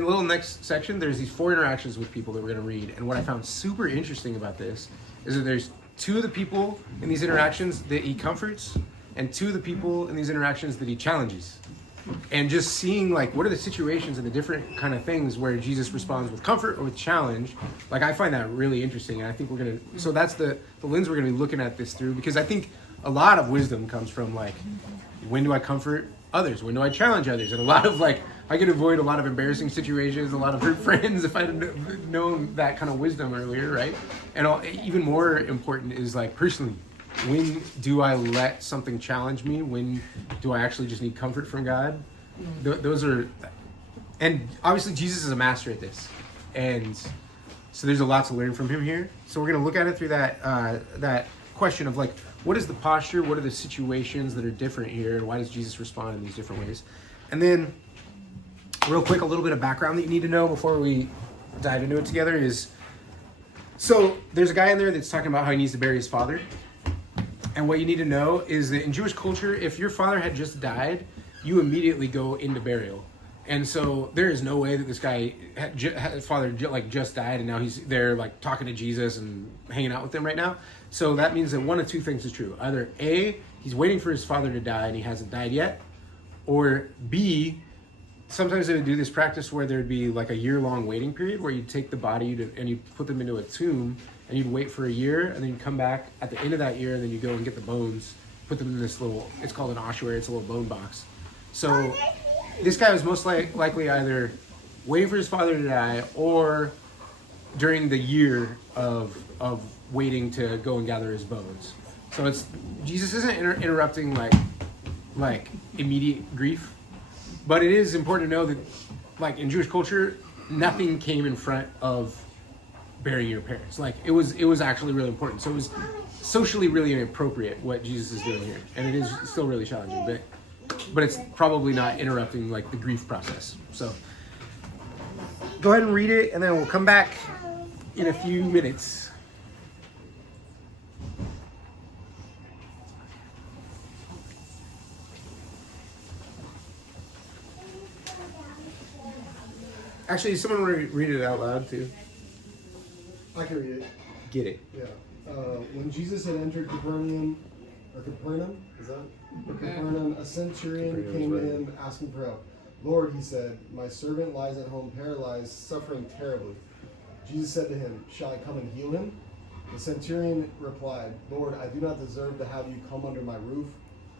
In the little next section, there's these 4 interactions with people that we're going to read. And what I found super interesting about this is that there's 2 of the people in these interactions that he comforts and 2 of the people in these interactions that he challenges. And just seeing like what are the situations and the different kind of things where Jesus responds with comfort or with challenge, like I find that really interesting. And I think we're going to, so that's the lens we're going to be looking at this through, because I think a lot of wisdom comes from like, when do I comfort others? When do I challenge others? And a lot of like, I could avoid a lot of embarrassing situations, a lot of hurt friends if I had known that kind of wisdom earlier, right? And even more important is like personally, when do I let something challenge me? When do I actually just need comfort from God? Those are, and obviously Jesus is a master at this. And so there's a lot to learn from him here. So we're going to look at it through that question of like, what is the posture? What are the situations that are different here? And why does Jesus respond in these different ways? And then real quick, a little bit of background that you need to know before we dive into it together is, so there's a guy in there that's talking about how he needs to bury his father. And what you need to know is that in Jewish culture, if your father had just died, you immediately go into burial. And so there is no way that this guy his father like just died and now he's there like talking to Jesus and hanging out with him right now. So that means that one of 2 things is true. Either A, he's waiting for his father to die and he hasn't died yet, or B, sometimes they would do this practice where there'd be like a year-long waiting period where you'd take the body and you'd put them into a tomb and you'd wait for a year and then you'd come back at the end of that year and then you go and get the bones, put them in this little, it's called an ossuary, it's a little bone box. So this guy was most likely either waiting for his father to die or during the year of waiting to go and gather his bones. So it's, Jesus isn't interrupting like immediate grief. But it is important to know that, like in Jewish culture, nothing came in front of burying your parents. Like it was actually really important. So it was socially really inappropriate what Jesus is doing here, and it is still really challenging. But it's probably not interrupting like the grief process. So go ahead and read it, and then we'll come back in a few minutes. Actually, someone read it out loud too. I can read it. Get it. Yeah. When Jesus had entered Capernaum, is that? Or Capernaum, a centurion came to him asking for help. Lord, he said, my servant lies at home paralyzed, suffering terribly. Jesus said to him, shall I come and heal him? The centurion replied, Lord, I do not deserve to have you come under my roof,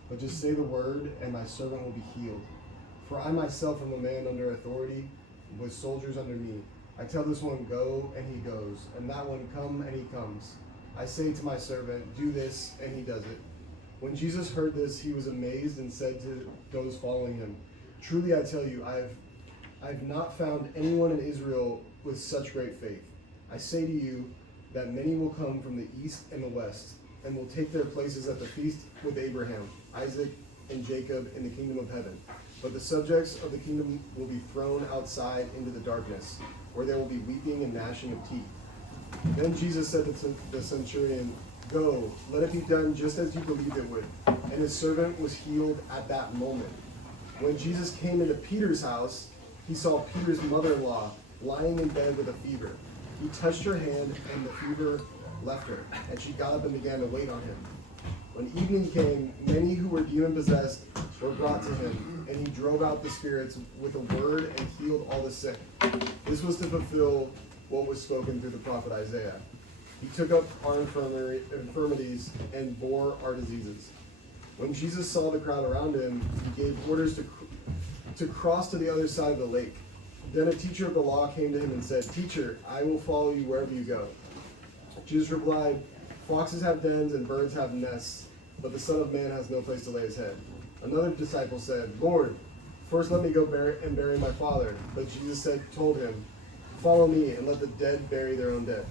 but just say the word, and my servant will be healed. For I myself am a man under authority, with soldiers under me. I tell this one, go, and he goes, and that one, come, and he comes. I say to my servant, do this, and he does it. When Jesus heard this, he was amazed and said to those following him, truly I tell you, I've not found anyone in Israel with such great faith. I say to you that many will come from the east and the west, and will take their places at the feast with Abraham, Isaac, and Jacob in the kingdom of heaven. But the subjects of the kingdom will be thrown outside into the darkness, where there will be weeping and gnashing of teeth. Then Jesus said to the centurion, go, let it be done just as you believed it would. And his servant was healed at that moment. When Jesus came into Peter's house, he saw Peter's mother-in-law lying in bed with a fever. He touched her hand, and the fever left her, and she got up and began to wait on him. When evening came, many who were demon-possessed were brought to him, and he drove out the spirits with a word and healed all the sick. This was to fulfill what was spoken through the prophet Isaiah. He took up our infirmities and bore our diseases. When Jesus saw the crowd around him, he gave orders to cross to the other side of the lake. Then a teacher of the law came to him and said, Teacher, I will follow you wherever you go. Jesus replied, Foxes have dens and birds have nests, but the Son of Man has no place to lay his head. Another disciple said, Lord, first let me go bury my father. But Jesus told him, Follow me and let the dead bury their own dead.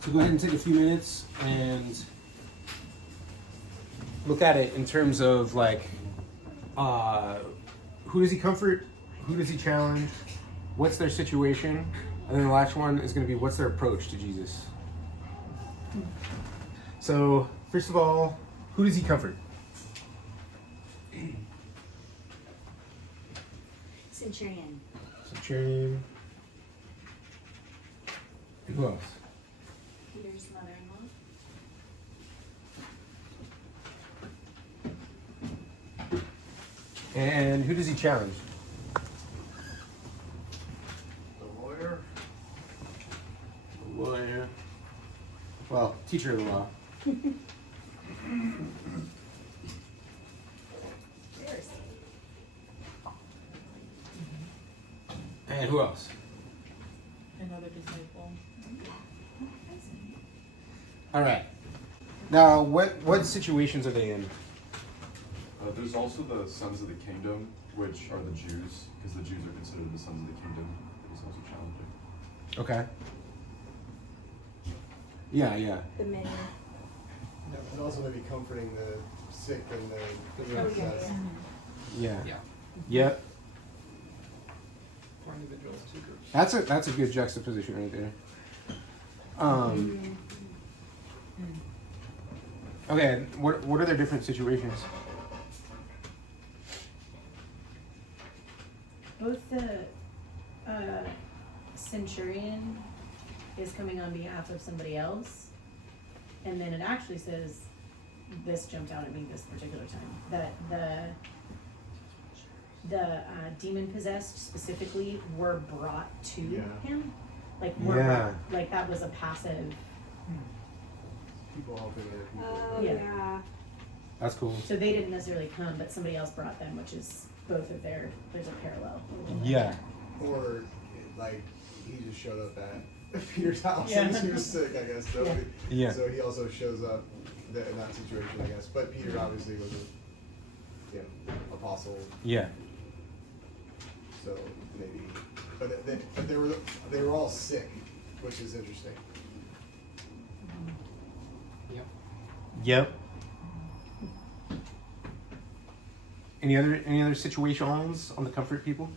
So go ahead and take a few minutes and look at it in terms of like, who does he comfort? Who does he challenge? What's their situation? And then the last one is going to be, what's their approach to Jesus? So first of all, who does he comfort? Centurion. Centurion. And who else? Peter's mother-in-law. And who does he challenge? The lawyer. The lawyer. Well, teacher of the law. And who else? Another disciple. All right. Now, what situations are they in? There's also the sons of the kingdom, which are the Jews, because the Jews are considered the sons of the kingdom. That is also challenging. Okay. Yeah. The many. And also maybe comforting the sick and the Oh, yeah. Yeah. Yep. For individuals, two groups. That's a good juxtaposition right there. Okay, what are their different situations? Both the centurion is coming on behalf of somebody else, and then it actually says, this jumped out at me this particular time, that the demon possessed specifically were brought to him, like like that was a passive. people helping other people. Oh, Yeah. yeah. That's cool. So they didn't necessarily come, but somebody else brought them, which is both of their. There's a parallel. Yeah. Or like he just showed up at Peter's house Yeah. and he was sick, I guess. So, Yeah. so he also shows up in that situation, I guess. But Peter obviously was a apostle, Yeah. so maybe. But they were all sick, which is interesting. Yep. Any other situations on the comfort people?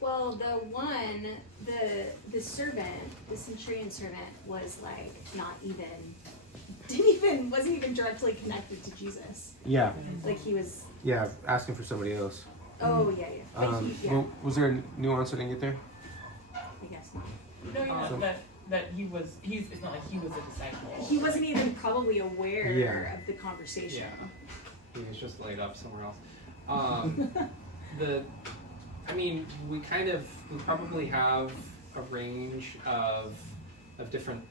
Well, the servant, the centurion servant, was like wasn't even directly connected to Jesus. Yeah. Like he was. Yeah. Asking for somebody else. Oh yeah. Like Was there a nuance I didn't get there? I guess not. No, that it's not like he was a disciple. He wasn't even probably aware Yeah. of the conversation. Yeah. He was just laid up somewhere else. We probably have a range of different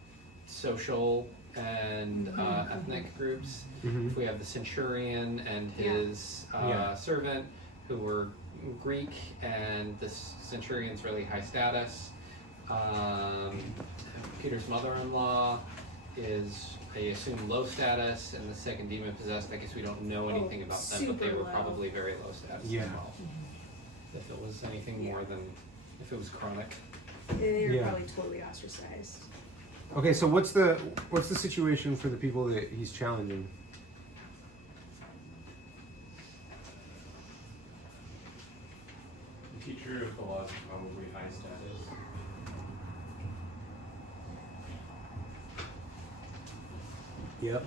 social and ethnic groups. Mm-hmm. If we have the centurion and his servant, who were Greek, and the centurion's really high status. Peter's mother-in-law is, I assume, low status, and the second demon possessed, I guess we don't know anything about them, but they super were low. probably very low status Yeah. as well. If it was anything more than, if it was chronic. They were Yeah. probably totally ostracized. Okay, so what's the situation for the people that he's challenging? The teacher of the law is probably high status. Yep.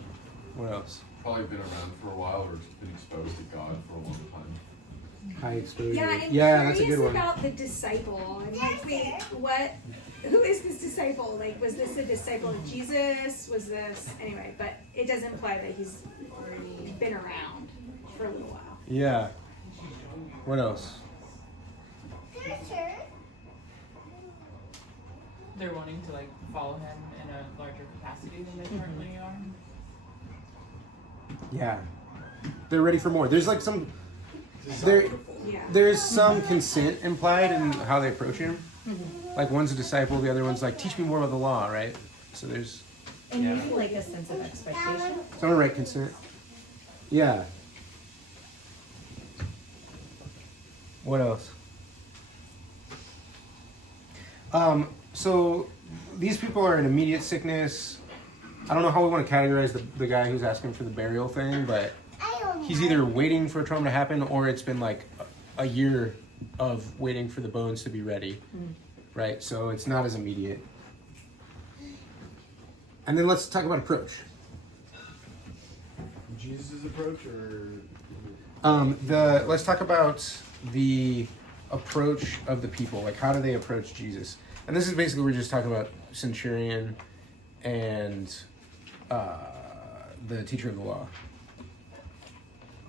What else? Probably been around for a while or been exposed to God for a long time. High exposure. Yeah, I'm that's a curious good one. about the disciple. I'm like, wait, what? Who is this disciple? Like, was this a disciple of Jesus? Was this anyway? But it does imply that he's already been around for a little while. Yeah. What else? They're wanting to like follow him in a larger capacity than they currently are. Yeah. They're ready for more. There's like some Yeah. there's some consent implied in how they approach him. Like one's a disciple, the other one's like, teach me more about the law, right? So there's And maybe like a sense of expectation. some right consent. Yeah. What else? So these people are in immediate sickness. I don't know how we want to categorize the guy who's asking for the burial thing, but he's either waiting for a trauma to happen or it's been like a year of waiting for the bones to be ready, right? So it's not as immediate. And then let's talk about approach. Jesus' approach, or Let's talk about the approach of the people. Like, how do they approach Jesus? And this is basically, we're just talking about centurion and the teacher of the law.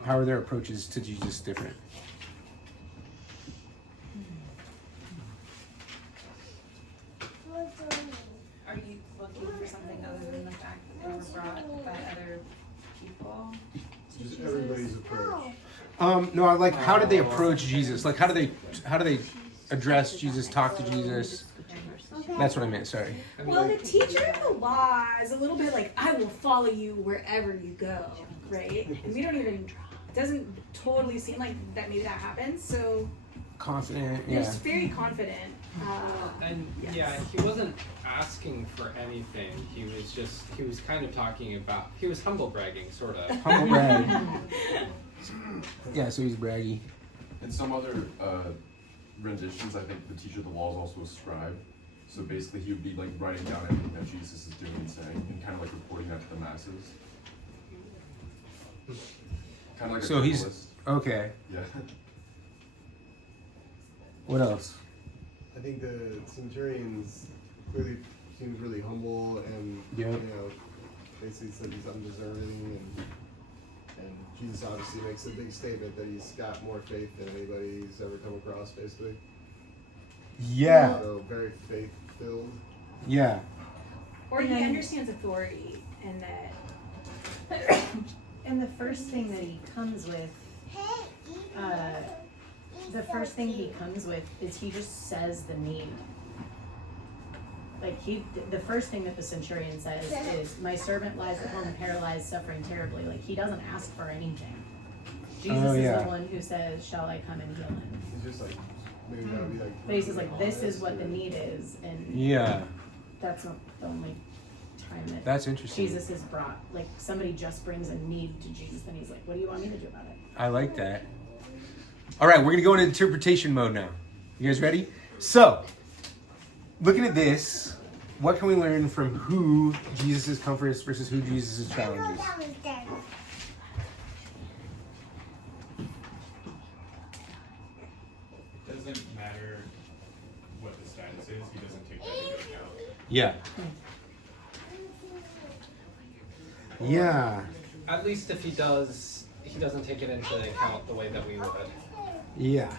How are their approaches to Jesus different? Are you looking for something other than the fact that they were brought by other people to just Jesus? everybody's approach? No, I like, how did they approach Jesus? Like, how do they address Jesus, talk to Jesus? That's what I meant. Sorry. Well, the teacher of the law is a little bit like, I will follow you wherever you go, right? And we don't even, it doesn't totally seem like that maybe that happens. So Confident. they're Yeah. very confident. And Yes. yeah, he wasn't asking for anything. He was kind of talking about, he was humble bragging, sort of. Humble brag. Yeah. So he's braggy. In some other renditions, I think the teacher of the law is also a scribe. So basically, he would be like writing down everything that Jesus is doing and saying, and kind of like reporting that to the masses. Kind of like a So he's journalist. okay. Yeah. What else? I think the centurions clearly seems really humble, and Yep. you know, basically said he's undeserving, and Jesus obviously makes a big statement that he's got more faith than anybody he's ever come across, basically. Yeah. So very faith filled. Yeah. Or he understands authority and that And the first thing that he comes with, is he just says the need. Like the first thing that the centurion says is, "My servant lies at home paralyzed, suffering terribly." Like he doesn't ask for anything. Jesus is the one who says, "Shall I come and heal him?" He's just like, maybe that would be like. But he says like, "This is what the need is," and Yeah. that's not the only time that That's interesting. Jesus is brought. Like somebody just brings a need to Jesus, and he's like, "What do you want me to do about it?" I like that. All right, we're gonna go into interpretation mode now. You guys ready? So, looking at this, what can we learn from who Jesus comforts versus who Jesus challenges? It doesn't matter what the status is, he doesn't take that into account. Yeah. Yeah. At least if he doesn't take it into account the way that we would. Yeah.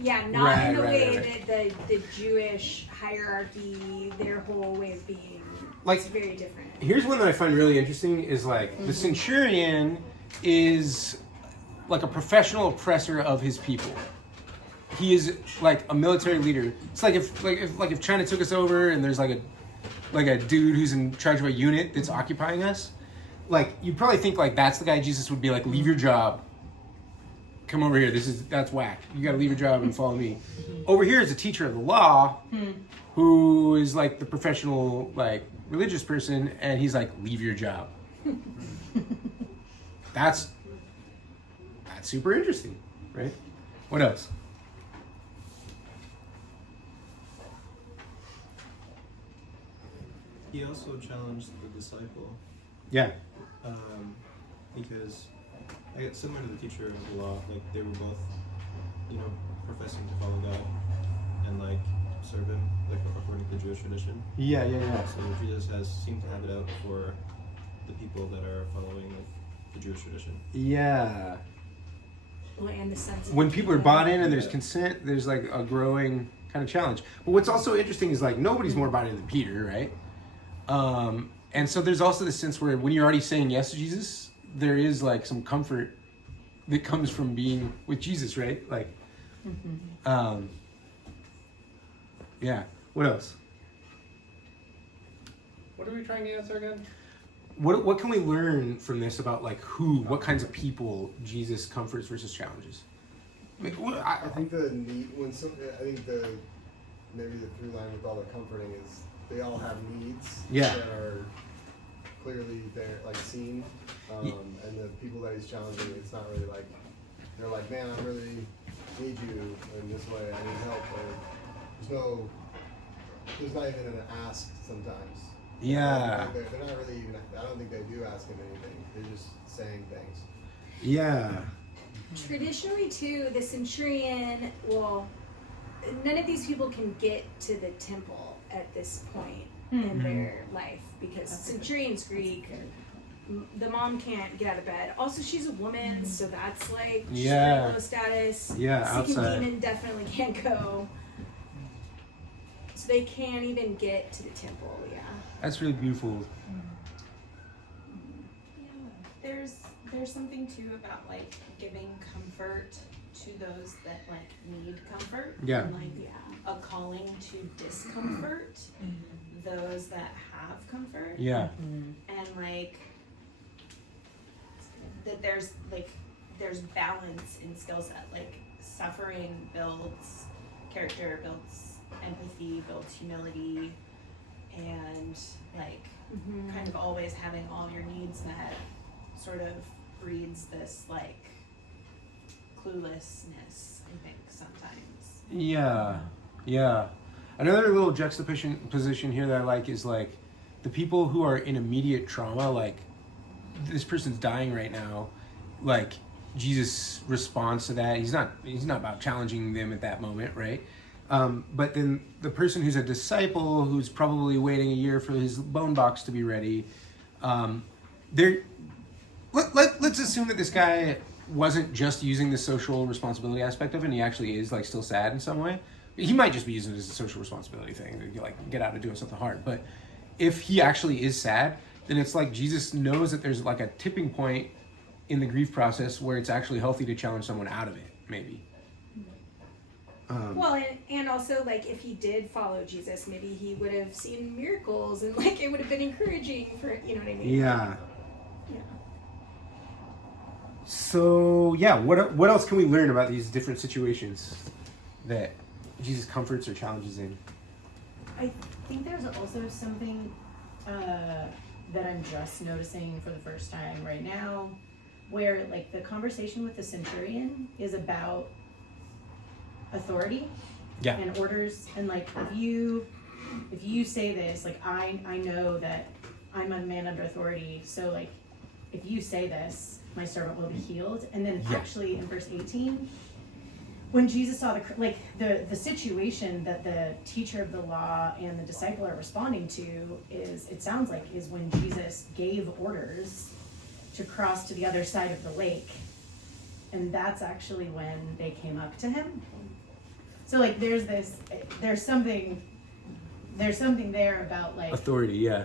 yeah, not Right, in the right, way right. that the Jewish hierarchy, their whole way of being, Like- it's very different. Here's one that I find really interesting is like the centurion is like a professional oppressor of his people. He is like a military leader. It's like if China took us over and there's like a dude who's in charge of a unit that's occupying us. Like you'd probably think like that's the guy Jesus would be like, leave your job. Come over here. That's whack. You gotta leave your job and follow me. Over here is a teacher of the law who is like the professional like religious person, and he's like, leave your job. That's super interesting, right? What else? He also challenged the disciple, Yeah. because similar to the teacher of the law, like they were both, professing to follow God and like serve Him, like according to Jewish tradition. Yeah. So Jesus seemed to have it out for the people that are following like the Jewish tradition. Yeah. Well, and the sense of When people are bought in and there's Yeah. consent, there's like a growing kind of challenge. But what's also interesting is like nobody's more bought in than Peter, right? And so there's also this sense where when you're already saying yes to Jesus, there is like some comfort that comes from being with Jesus, right? Like, yeah. What else? What are we trying to answer again? What can we learn from this about like what kinds of people Jesus comforts versus challenges? I think maybe the through line with all the comforting is they all have needs Yeah. that are clearly there, like seen, and the people that he's challenging, it's not really like they're like, man, I really need you in this way, I need help. Or there's not even an ask sometimes. Yeah. They're not really even. I don't think they do ask him anything. They're just saying things. Yeah. Traditionally, too, the centurion, well, none of these people can get to the temple at this point in their life because centurion's Greek. The mom can't get out of bed. Also, she's a woman, so that's like she's very low status. Yeah, Seeking outside. demon definitely can't go. So they can't even get to the temple. Yeah. That's really beautiful. There's something too about like giving comfort to those that like need comfort. Yeah. And like a calling to discomfort those that have comfort. Yeah. And like that there's balance in skill set. Like suffering builds character, builds empathy, builds humility, and like kind of always having all your needs met sort of breeds this like cluelessness, I think, sometimes. Yeah. Yeah. Another little juxtaposition here that I like is like the people who are in immediate trauma, like this person's dying right now, like Jesus responds to that. He's not about challenging them at that moment, right? But then the person who's a disciple, who's probably waiting a year for his bone box to be ready, let's assume that this guy wasn't just using the social responsibility aspect of it, and he actually is like still sad in some way. He might just be using it as a social responsibility thing to like get out of doing something hard. But if he actually is sad, then it's like Jesus knows that there's like a tipping point in the grief process where it's actually healthy to challenge someone out of it, maybe. Well, and also like if he did follow Jesus, maybe he would have seen miracles and like it would have been encouraging for, you know what I mean? Yeah. Yeah. So yeah, what else can we learn about these different situations that Jesus comforts or challenges in? I think there's also something that I'm just noticing for the first time right now, where like the conversation with the centurion is about authority and orders, and like if you say this, like I know that I'm a man under authority, so like if you say this, my servant will be healed. And then actually in verse 18, when Jesus saw the situation that the teacher of the law and the disciple are responding to is when Jesus gave orders to cross to the other side of the lake, and that's actually when they came up to him. So like there's something there about like Authority, yeah.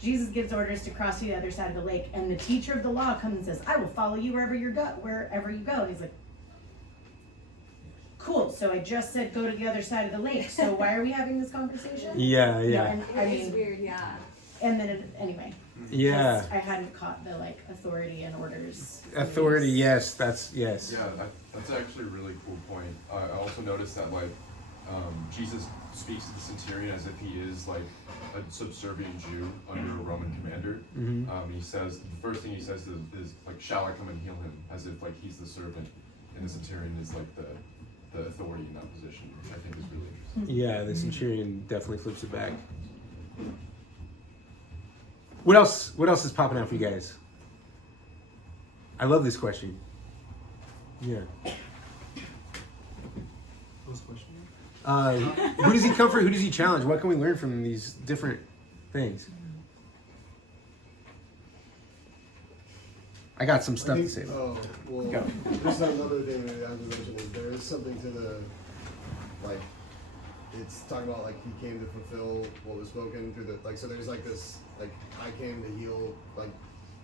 Jesus gives orders to cross to the other side of the lake, and the teacher of the law comes and says, "I will follow you wherever you go." And he's like, "Cool. So I just said go to the other side of the lake. So why are we having this conversation?" Yeah. And It is weird, yeah. And then anyway. Yeah. I hadn't caught the like authority and orders. Authority, yes. That's yes. Yeah, that's actually a really cool point. I also noticed that like Jesus speaks to the centurion as if he is like a subservient Jew under a Roman commander. He says the first thing he says is like, "Shall I come and heal him?" As if like he's the servant, and the centurion is like the authority in that position, which I think is really interesting. Yeah, the centurion definitely flips it back. What else is popping out for you guys? I love this question. Yeah. What's the question? Who does he comfort? Who does he challenge? What can we learn from these different things? I got some stuff to say. Oh, well, Go. just another thing that I was mentioning is there is something to the, like, it's talking about like he came to fulfill what was spoken through the, like, so there's like this, like, I came to heal, like,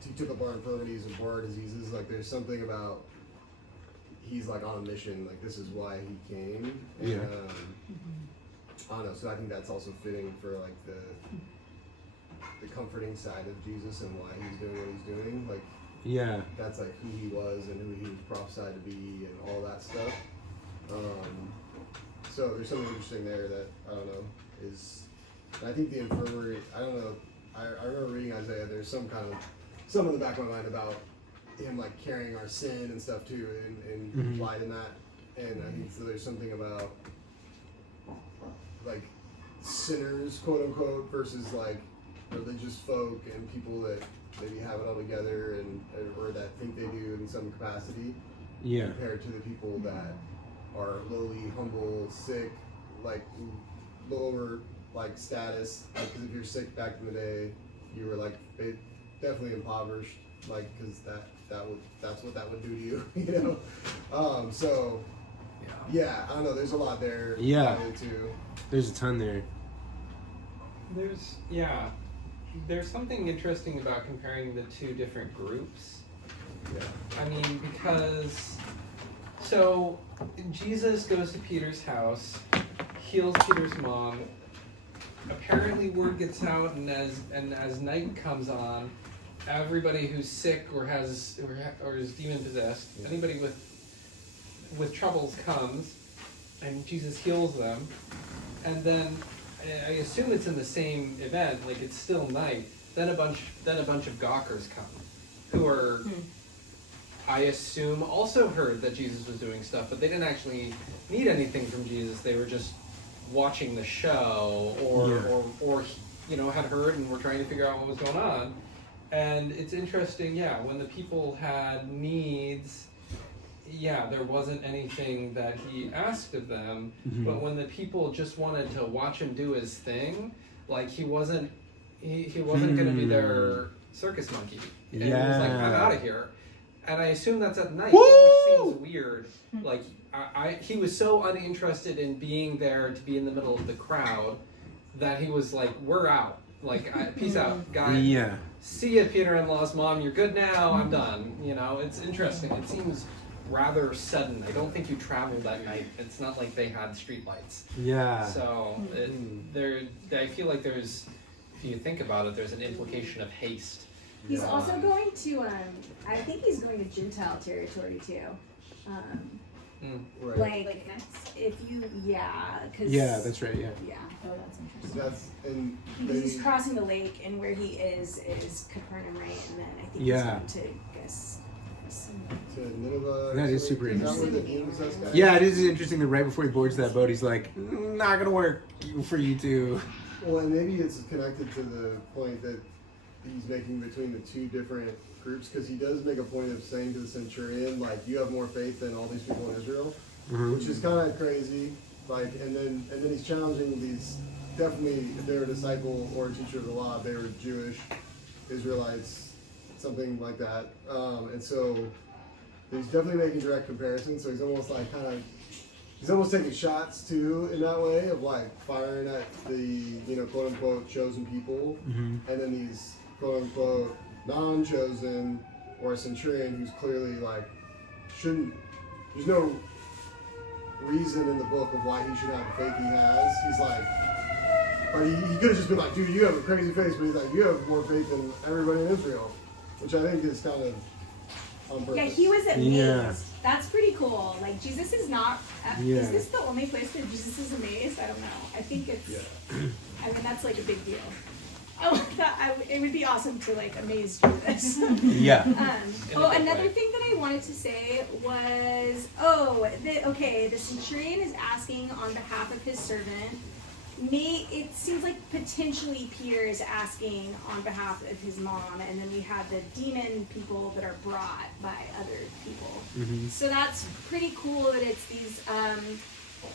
he took up our infirmities and bore our diseases. Like, there's something about he's like on a mission, like this is why he came. And, Yeah. I don't know, so I think that's also fitting for like the comforting side of Jesus and why he's doing what he's doing. Like, Yeah. that's like who he was and who he was prophesied to be and all that stuff. So there's something interesting there that, I don't know, is, I think the infirmary, I don't know, I remember reading Isaiah, there's some in the back of my mind about him like carrying our sin and stuff too, and implied in that. And I think so there's something about like sinners, quote unquote, versus like religious folk and people that maybe have it all together and or that think they do in some capacity, Yeah. compared to the people that are lowly, humble, sick, like lower like status. Because if you're sick back in the day, you were like definitely impoverished, like because that's what that would do to you, you know. So yeah, I don't know. There's a lot there. Yeah. Too. There's a ton there. There's something interesting about comparing the two different groups. Yeah. I mean, because so Jesus goes to Peter's house, heals Peter's mom. Apparently, word gets out, and as night comes on, everybody who's sick or is demon possessed, anybody with troubles comes, and Jesus heals them, and then I assume it's in the same event, like it's still night. Then a bunch of gawkers come, who are, I assume, also heard that Jesus was doing stuff, but they didn't actually need anything from Jesus. They were just watching the show, or you know, had heard and were trying to figure out what was going on. And it's interesting, when the people had needs, there wasn't anything that he asked of them. But when the people just wanted to watch him do his thing, like he wasn't going to be their circus monkey. And he was like, I'm out of here. And I assume that's at night, which seems weird. Like he was so uninterested in being there to be in the middle of the crowd that he was like, we're out. Like, peace out, guys. Yeah. See ya, Peter-in-law's mom. You're good now. I'm done. You know, it's interesting. It seems rather sudden. I don't think you traveled that night. It's not like they had streetlights. Yeah. So I feel like there's, if you think about it, there's an implication of haste. He's also going to, I think he's going to Gentile territory too. Right. Like if you, cause Yeah, that's right. Yeah. yeah. Oh, that's interesting. That's and Because he's crossing the lake, and where he is Capernaum, right? And then I think he's going to guess. to Nineveh. That is super Is that where the interesting. demon-possessed guy? Yeah, it is interesting that right before he boards that boat, he's like, not gonna work for you two. Well, and maybe it's connected to the point that he's making between the two different groups, because he does make a point of saying to the centurion, like, you have more faith than all these people in Israel, which is kind of crazy. Like, and then he's challenging these. Definitely, if they were a disciple or a teacher of the law, they were Jewish Israelites, something like that. And so he's definitely making direct comparisons. So he's almost like he's almost taking shots too in that way of like firing at the quote unquote chosen people, and then these quote unquote non-chosen or a centurion who's clearly like shouldn't. There's no reason in the book of why he should have the faith he has. He's like, but he could have just been like, dude, you have a crazy faith, but he's like, you have more faith than everybody in Israel, which I think is kind of on purpose. Yeah, he was amazed. Yeah. That's pretty cool. Like, Jesus is not. Yeah. Is this the only place that Jesus is amazed? I don't know. I think it's. Yeah. I mean, that's like a big deal. I like that. It would be awesome to like amaze Jesus. Yeah. Another thing that I wanted to say was, the centurion is asking on behalf of his servant. It seems like potentially Peter is asking on behalf of his mom, and then we have the demon people that are brought by other people. So that's pretty cool that it's these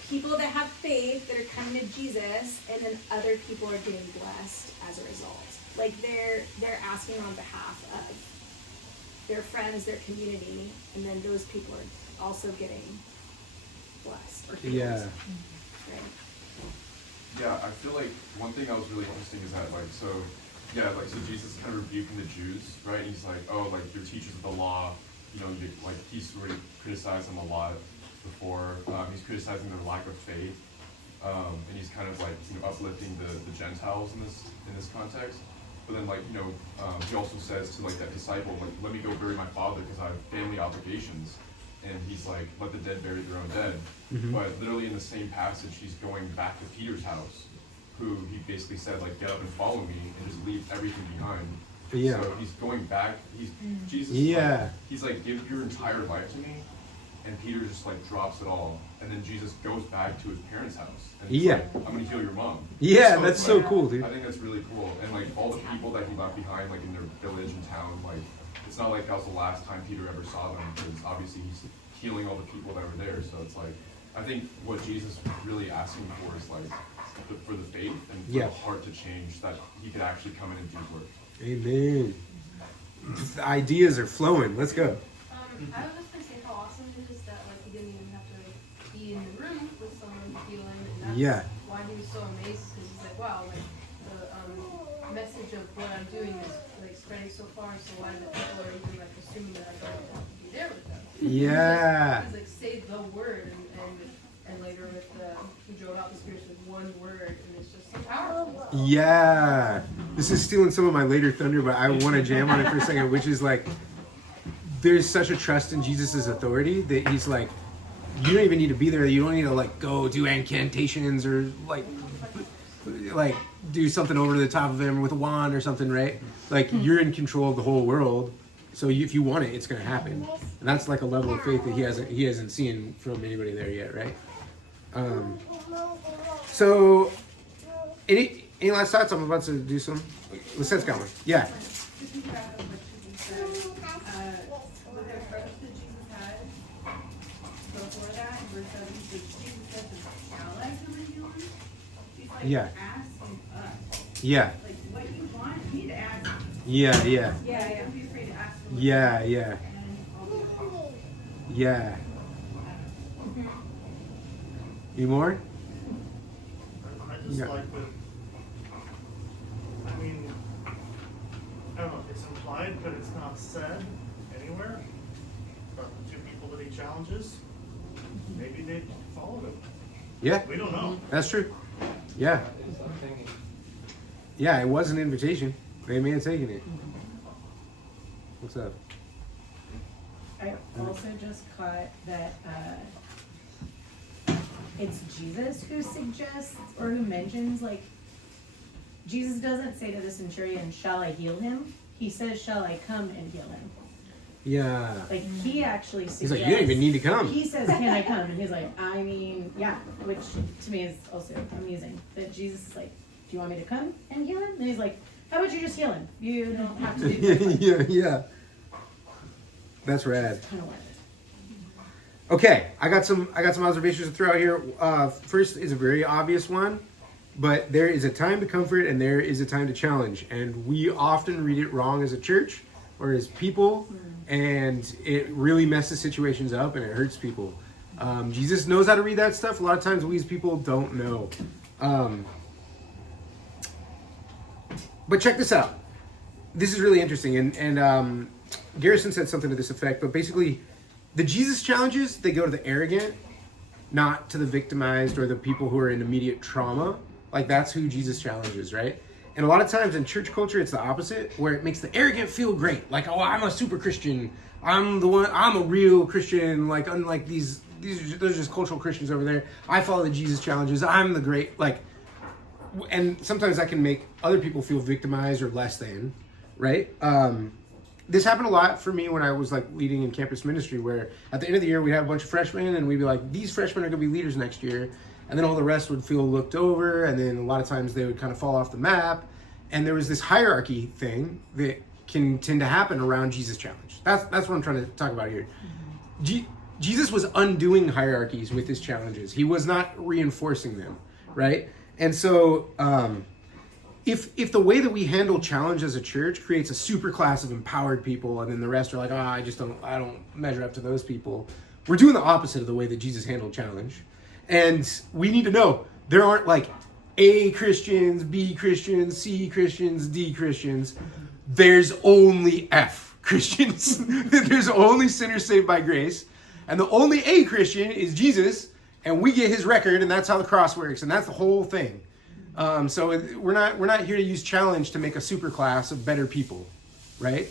people that have faith that are coming to Jesus, and then other people are getting blessed as a result. Like they're asking on behalf of their friends, their community, and then those people are also getting blessed or healed. Yeah. Right. Yeah, I feel like one thing that was really interesting is that so Jesus is kind of rebuking the Jews, right? And he's like, oh, like your teachers of the law, he's already criticized them a lot before. He's criticizing their lack of faith, and he's kind of like uplifting the Gentiles in this context. But then he also says to that disciple, like, let me go bury my father because I have family obligations. And he's like, let the dead bury their own dead. But literally in the same passage, he's going back to Peter's house, who he basically said, like, get up and follow me and just leave everything behind. Yeah. So he's going back. Jesus. Yeah. He's like, give your entire life to me, and Peter just like drops it all, and then Jesus goes back to his parents' house, and he's Yeah. like, I'm gonna heal your mom. Yeah, So that's it's so like, cool, dude. I think that's really cool, and like all the people that he left behind, like in their village and town, like it's not like that was the last time Peter ever saw them, because obviously he's healing all the people that were there. So it's like, I think what Jesus was really asking for is like for the faith and for Yeah. the heart to change, that he could actually come in and do work. Amen. The ideas are flowing. Let's go. I was just gonna say how awesome it is that like he didn't even have to like, be in the room with someone to heal him, and that's Yeah. why he was so amazed, because he's like, wow, like the message of what I'm doing is like spreading so far, so why the people are even like assuming that I don't have to be there with them. Yeah. He's like, say the word, and later with he drove out the spirits with one word, and it's just so powerful. Yeah. This is stealing some of my later thunder, but I want to jam on it for a second, which is like, there's such a trust in Jesus' authority that he's like, you don't even need to be there. You don't need to like go do incantations or like do something over the top of him with a wand or something, right? Like you're in control of the whole world. So if you want it, it's going to happen. And that's like a level of faith that he hasn't seen from anybody there yet, right? So any last thoughts? I'm about to do some. Lisette's got one. Yeah. Just to back up what she said, with the approach that Jesus had before that, in verse 7, he says, Jesus said to shall I come and heal him? He's like, Yeah. asking us. Yeah. Like, what you want, you need to ask. Yeah. Yeah. Yeah. Don't be afraid to ask for what Yeah. you Yeah. want, and I'll do it. Yeah. Any more? I just Yeah. like that. I mean, I don't know if it's implied, but it's not said anywhere. But the two people that he challenges, maybe they followed him. Yeah. We don't know. That's true. Yeah. Yeah, it was an invitation. They may have taken it. What's up? I also just caught that it's Jesus who suggests or who mentions, like, Jesus doesn't say to the centurion, shall I heal him? He says, shall I come and heal him? Yeah. Like, he actually suggests. He's like, you don't even need to come. He says, can I come? And he's like, I mean, yeah, which to me is also amusing. That Jesus is like, do you want me to come and heal him? And he's like, how about you just heal him? You don't have to do that. Yeah. That's rad. Kind of weird. Okay, I got some observations to throw out here. First is a very obvious one, but there is a time to comfort and there is a time to challenge, and we often read it wrong as a church or as people, and it really messes situations up and it hurts people. Jesus knows how to read that stuff. A lot of times we as people don't know. But check this out. This is really interesting, and Garrison said something to this effect, but basically, the Jesus challenges, they go to the arrogant, not to the victimized or the people who are in immediate trauma. Like, that's who Jesus challenges, right? And a lot of times in church culture, it's the opposite, where it makes the arrogant feel great. Like, oh, I'm a super Christian. I'm a real Christian. Like, unlike those are just cultural Christians over there. I follow the Jesus challenges. I'm the great, like, and sometimes that can make other people feel victimized or less than, right? This happened a lot for me when I was like leading in campus ministry, where at the end of the year we'd have a bunch of freshmen and we'd be like, these freshmen are going to be leaders next year, and then all the rest would feel looked over, and then a lot of times they would kind of fall off the map, and there was this hierarchy thing that can tend to happen around Jesus challenge. That's what I'm trying to talk about here. Jesus was undoing hierarchies with his challenges. He was not reinforcing them, right? And so if the way that we handle challenge as a church creates a super class of empowered people, and then the rest are like, I don't measure up to those people, we're doing the opposite of the way that Jesus handled challenge. And we need to know there aren't like A Christians, B Christians, C Christians, D Christians. There's only F Christians. There's only sinners saved by grace. And the only A Christian is Jesus, and we get his record, and that's how the cross works, and that's the whole thing. So we're not here to use challenge to make a super class of better people, right?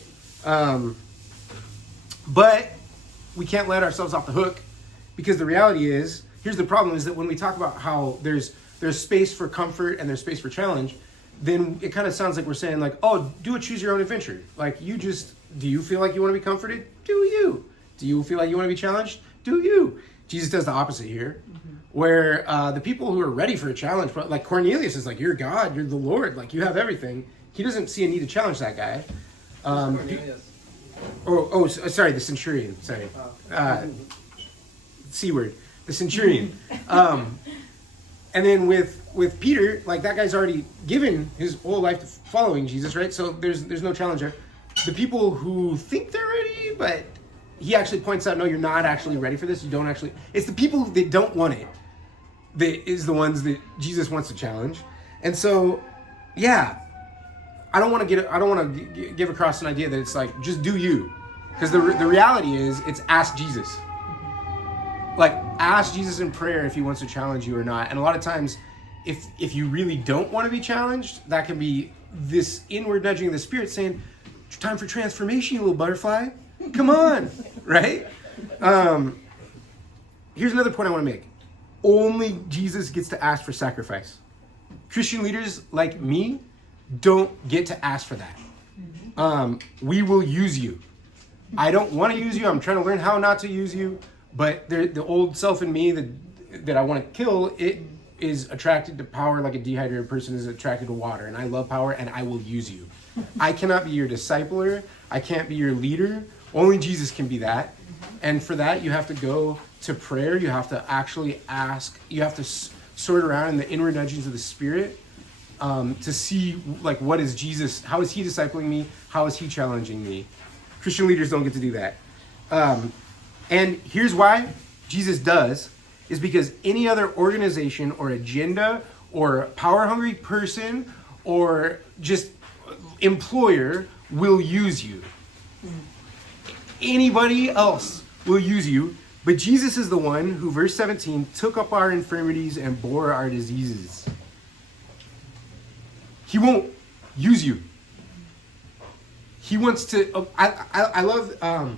But we can't let ourselves off the hook, because the reality is, here's the problem, is that when we talk about how there's space for comfort and there's space for challenge, then it kind of sounds like we're saying like, oh, do a choose your own adventure. Like, do you feel like you want to be comforted? Do you? Do you feel like you want to be challenged? do you. Jesus does the opposite here, where the people who are ready for a challenge, like Cornelius is like, you're God, you're the Lord, like you have everything. He doesn't see a need to challenge that guy. Sorry, the centurion. Sorry. C word. The centurion. And then with Peter, like that guy's already given his whole life to following Jesus, right? So there's no challenge there. The people who think they're ready, but he actually points out, no, you're not actually ready for this. You don't actually. It's the people that don't want it that is the ones that Jesus wants to challenge. And so, yeah, I don't want to give across an idea that it's like just do you, because the reality is it's ask Jesus. Like ask Jesus in prayer if he wants to challenge you or not. And a lot of times, if you really don't want to be challenged, that can be this inward nudging of the Spirit saying, time for transformation, you little butterfly. Come on, right? Here's another point I want to make. Only Jesus gets to ask for sacrifice. Christian leaders like me don't get to ask for that. We will use you. I don't want to use you. I'm trying to learn how not to use you. But the old self in me that I want to kill, it is attracted to power like a dehydrated person is attracted to water. And I love power and I will use you. I cannot be your discipler. I can't be your leader. Only Jesus can be that. And for that, you have to go to prayer. You have to actually ask. You have to sort around in the inward nudgings of the Spirit to see, like, what is Jesus? How is he discipling me? How is he challenging me? Christian leaders don't get to do that. And here's why Jesus does, is because any other organization or agenda or power-hungry person or just employer will use you. Anybody else will use you, but Jesus is the one who, verse 17, took up our infirmities and bore our diseases. He won't use you. He wants to. I love.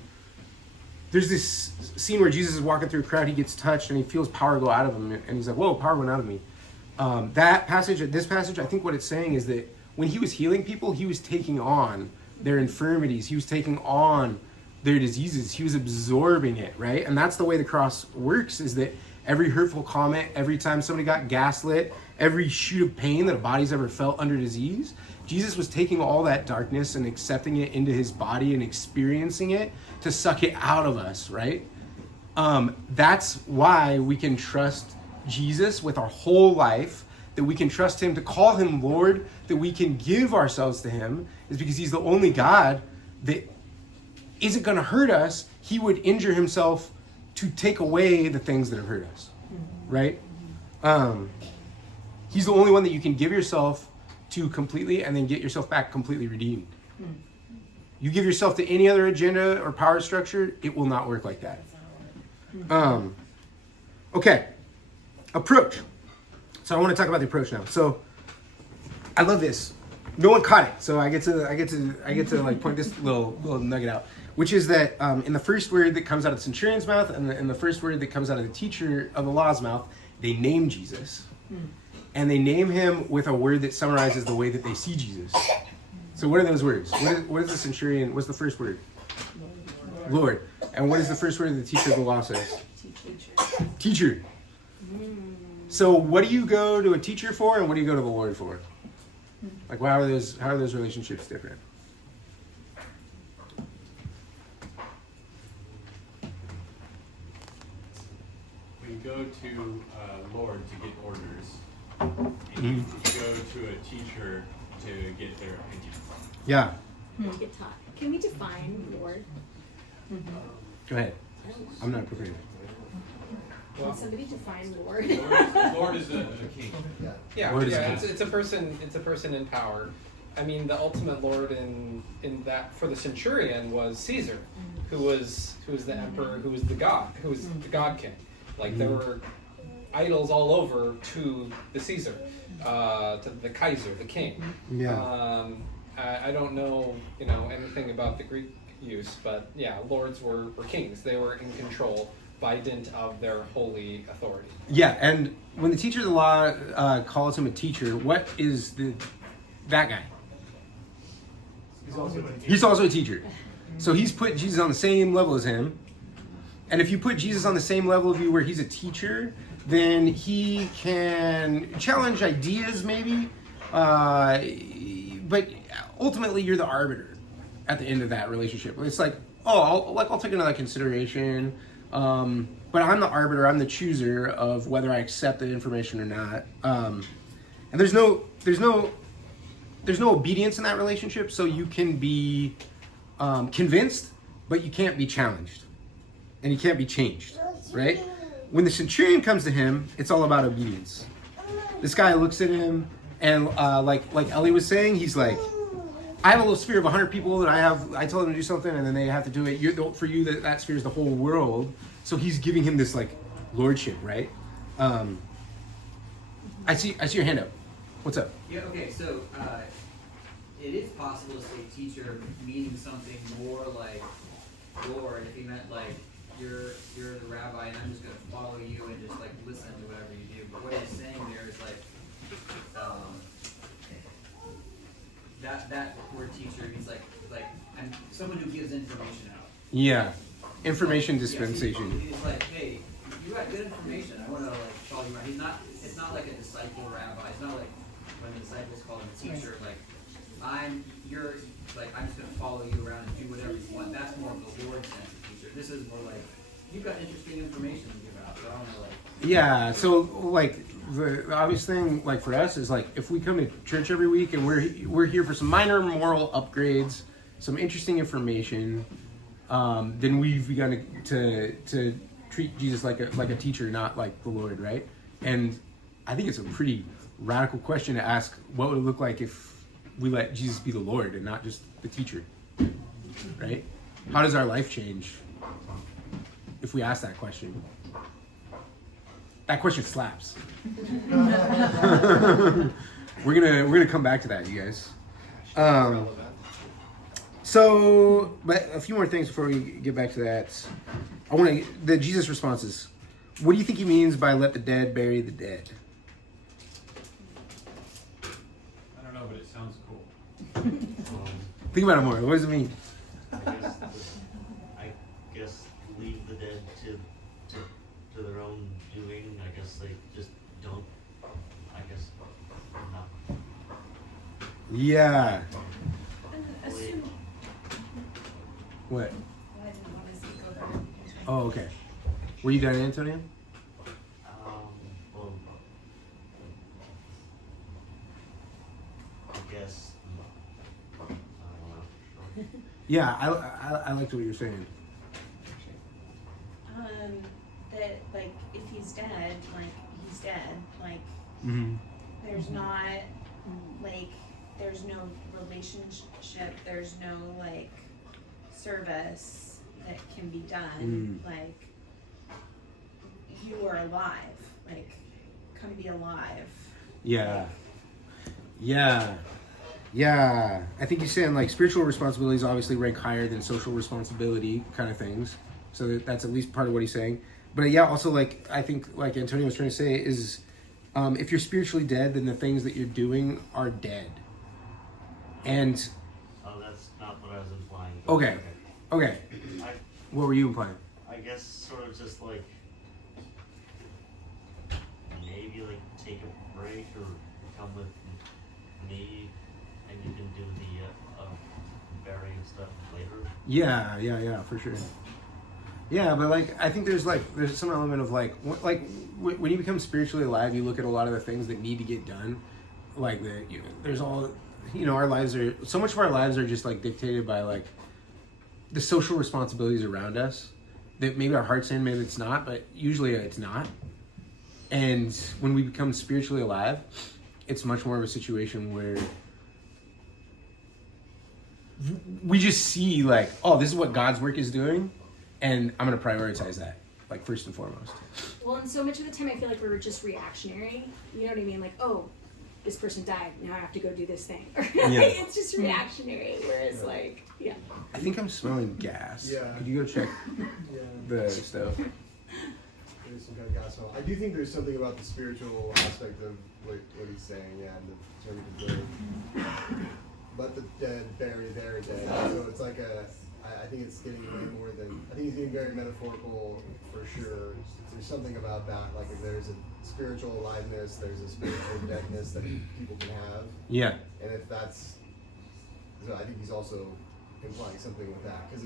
There's this scene where Jesus is walking through a crowd. He gets touched and he feels power go out of him, and he's like, "Whoa, power went out of me." This passage, I think what it's saying is that when he was healing people, he was taking on their infirmities. He was taking on their diseases. He was absorbing it, right? And that's the way the cross works, is that every hurtful comment, every time somebody got gaslit, every shoot of pain that a body's ever felt under disease, Jesus was taking all that darkness and accepting it into his body and experiencing it to suck it out of us, right? That's why we can trust Jesus with our whole life, that we can trust him to call him Lord, that we can give ourselves to him, is because he's the only God that isn't going to hurt us. He would injure himself to take away the things that have hurt us, right? He's the only one that you can give yourself to completely and then get yourself back completely redeemed. You give yourself to any other agenda or power structure, it will not work like that. Okay, approach. So I want to talk about the approach now. So I love this. No one caught it, so I get to like point this little nugget out, which is that in the first word that comes out of the centurion's mouth and in the first word that comes out of the teacher of the law's mouth, they name Jesus. And they name him with a word that summarizes the way that they see Jesus. So what are those words? What is the centurion? What's the first word? Lord. And what is the first word that the teacher of the law says? Teacher. So what do you go to a teacher for, and what do you go to the Lord for? Like, how are those relationships different? We go to Lord to get orders, and you go to a teacher to get their opinion. Yeah. Get taught. Can we define Lord? Go ahead. I'm not prepared. Can somebody define Lord? Lord is a king. Yeah, Lord is it's a person. It's a person in power. I mean, the ultimate lord in that for the centurion was Caesar, who was the emperor, who was the god, who was the god king. Like there were idols all over to the Caesar, to the Kaiser, the king. Yeah. I don't know, anything about the Greek use, but yeah, lords were kings. They were in control by dint of their holy authority. Yeah, and when the teacher of the law calls him a teacher, what is that guy? He's also a teacher. So he's put Jesus on the same level as him, And if you put Jesus on the same level of you where he's a teacher, then he can challenge ideas maybe, but ultimately you're the arbiter at the end of that relationship. It's like, oh, I'll take another consideration, but I'm the arbiter, I'm the chooser of whether I accept the information or not. And there's no obedience in that relationship, so you can be convinced, but you can't be challenged, and you can't be changed, right? When the centurion comes to him, it's all about obedience. This guy looks at him, and like Ellie was saying, he's like, I have a little sphere of 100 people that I tell them to do something, and then they have to do it. For you, that sphere is the whole world. So he's giving him this like lordship, right? I see your hand up. What's up? Yeah. Okay. So it is possible to say teacher meaning something more like Lord if he meant like you're the rabbi and I'm just gonna follow you and just like listen to whatever you do. But what he's saying there is like that word teacher means like I'm someone who gives information out. Yeah, information dispensation. Yeah, so he's like, hey, you got good information. I want to like follow you around. It's not like a disciple rabbi. It's not like when the disciples call him a teacher. Like I'm just gonna follow you around and do whatever you want. That's more of the Lord sense of teacher. This is more like you've got interesting information to give out. So I don't know, like. Yeah. So like the obvious thing, like for us, is like if we come to church every week and we're here for some minor moral upgrades, some interesting information, then we've begun to treat Jesus like a teacher, not like the Lord, right? And I think it's a pretty radical question to ask: what would it look like if we let Jesus be the Lord and not just the teacher, right? How does our life change if we ask that question? That question slaps. We're gonna come back to that, you guys. So, but a few more things before we get back to that. The Jesus responses. What do you think he means by "let the dead bury the dead"? I don't know, but it sounds cool. Think about it more. What does it mean? I guess leave the dead to their own doing. I guess they just don't. I guess not. Yeah. Assume. What? I didn't want to go there. Oh, okay. Were you done, Antonio? Well, I guess. I don't know. Yeah, I liked what you were saying. That like if he's dead, like he's dead. Like Mm-hmm. there's not like there's no relationship. There's no like service that can be done. Like you are alive. Like come be alive. Yeah. Yeah. Yeah. I think you're saying like spiritual responsibilities obviously rank higher than social responsibility kind of things. So that's at least part of what he's saying. But yeah, also like I think like Antonio was trying to say is if you're spiritually dead, then the things that you're doing are dead. And Oh, that's not what I was implying. Okay. What were you implying? I guess sort of just like maybe like take a break or come with me and you can do the burying stuff later. Yeah, for sure. Yeah, but like I think there's some element of like when you become spiritually alive, you look at a lot of the things that need to get done. Like there's all our lives are so much of our lives are just like dictated by like the social responsibilities around us that maybe our heart's in, maybe it's not, but usually it's not. And when we become spiritually alive, it's much more of a situation where we just see like, oh, this is what God's work is doing, and I'm going to prioritize that, like first and foremost. Well, and so much of the time I feel like we were just reactionary. You know what I mean? Like, oh, this person died. Now I have to go do this thing. It's just reactionary. Whereas, like, yeah. I think I'm smelling gas. Yeah. Could you go check Yeah. the stove? There's some kind of gas smell. I do think there's something about the spiritual aspect of what he's saying, yeah, and the term of the let the dead bury their dead. So it's like I think it's getting way more than, I think he's getting very metaphorical for sure. There's something about that, like if there's a spiritual aliveness, there's a spiritual deadness that people can have. Yeah. And if that's, so I think he's also implying something with that, because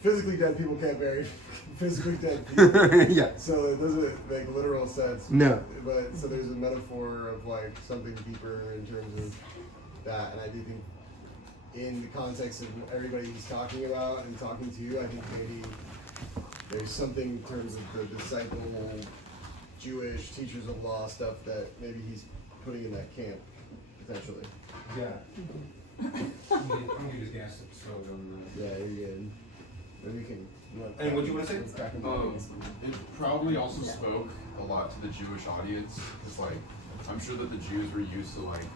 physically dead people can't bury physically dead people. Yeah. So it doesn't make literal sense. No. But so there's a metaphor of like something deeper in terms of that, and I do think in the context of everybody he's talking about and talking to, I think maybe there's something in terms of the disciple, Jewish teachers of law stuff that maybe he's putting in that camp potentially. Yeah. I'm gonna just gas it so Yeah, you're good. Maybe we can. And what do you want to say? It probably also spoke a lot to the Jewish audience, because like I'm sure that the Jews were used to like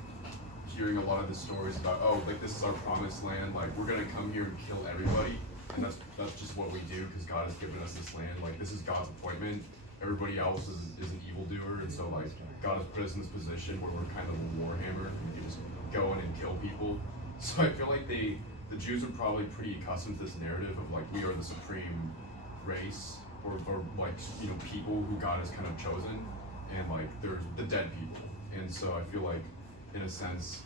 hearing a lot of the stories about, oh, like this is our promised land, like we're gonna come here and kill everybody, and that's just what we do because God has given us this land. Like this is God's appointment. Everybody else is an evildoer, and so like God has put us in this position where we're kind of a warhammer. We can just go in and kill people. So I feel like the Jews are probably pretty accustomed to this narrative of like we are the supreme race, or like, you know, people who God has kind of chosen, and like there's the dead people. And so I feel like in a sense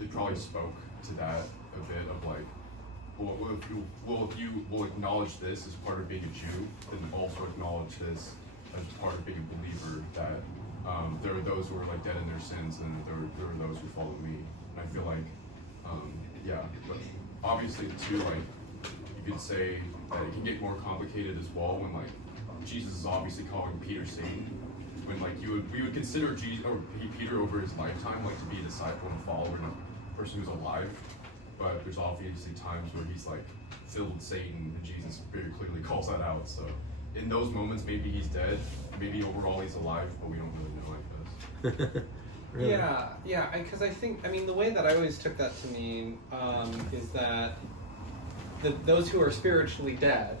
it probably spoke to that a bit of like, well, if you will acknowledge this as part of being a Jew, then also acknowledge this as part of being a believer, that there are those who are like dead in their sins, and there are those who follow me. And I feel like yeah, but obviously too, like you could say that it can get more complicated as well when like Jesus is obviously calling Peter Satan, when like we would consider Jesus or Peter over his lifetime like to be a disciple and a follower and a person who's alive, but there's obviously times where he's like filled with Satan, and Jesus very clearly calls that out. So in those moments maybe he's dead, maybe overall he's alive, but we don't really know, I guess. Really? Yeah, because I think, I mean, the way that I always took that to mean is that those who are spiritually dead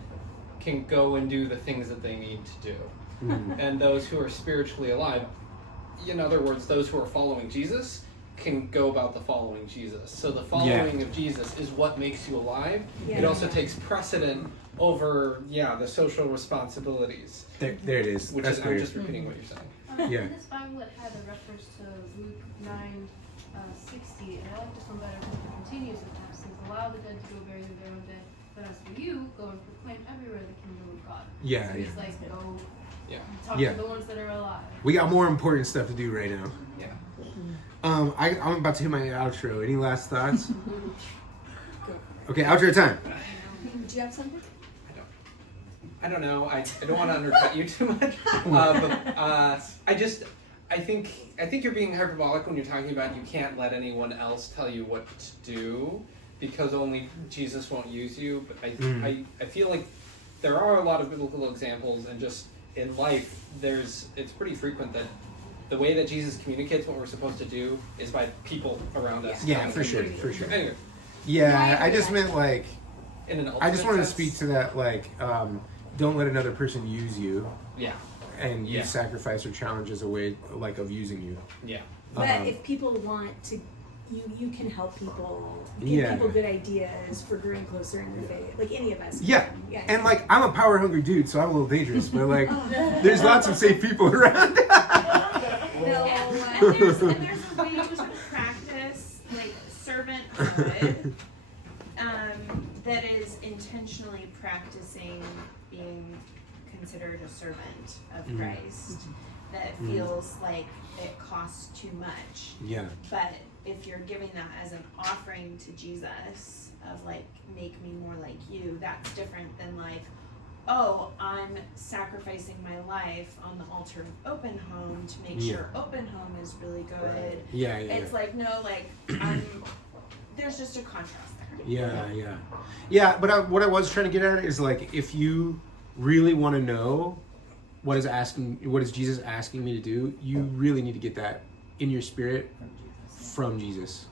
can go and do the things that they need to do. Mm-hmm. And those who are spiritually alive, in other words, those who are following Jesus, can go about the following Jesus. So the following of Jesus is what makes you alive. Yeah. It also takes precedent over, the social responsibilities. There it is. Which That's is, weird. I'm just repeating what you're saying. In this Bible, it had a reference to Luke 9:60, and I like this one better because it continues with that. It says, "Allow the dead to go bury their own dead, but as for you, go and proclaim everywhere the kingdom of God." Yeah, so it's like go talk to the ones that are alive. We got more important stuff to do right now. Yeah. I'm about to hit my outro. Any last thoughts? Okay, outro time. Do you have something? I don't know. I don't want to undercut you too much. I think you're being hyperbolic when you're talking about you can't let anyone else tell you what to do because only Jesus won't use you. But I feel like there are a lot of biblical examples, and just in life, it's pretty frequent that the way that Jesus communicates what we're supposed to do is by people around us. Yeah, for sure. Anyway. Yeah, I just meant like. In an I just wanted to sense. speak to that, like, don't let another person use you. Yeah. And use sacrifice or challenge as a way, like, of using you. Yeah. But if people want to, you can help people, give people good ideas for growing closer in their faith. Like any of us. Yeah. Yeah. And, like, I'm a power hungry dude, so I'm a little dangerous, but, like, there's lots of safe people around. And there's a way to practice like servanthood that is intentionally practicing being considered a servant of Christ that feels like it costs too much. Yeah. But if you're giving that as an offering to Jesus of like, make me more like you, that's different than like, oh, I'm sacrificing my life on the altar of Open Home to make sure Open Home is really good. Right. It's like, no, like, there's just a contrast there. Yeah, but what I was trying to get at is, like, if you really want to know what is Jesus asking me to do, you really need to get that in your spirit from Jesus.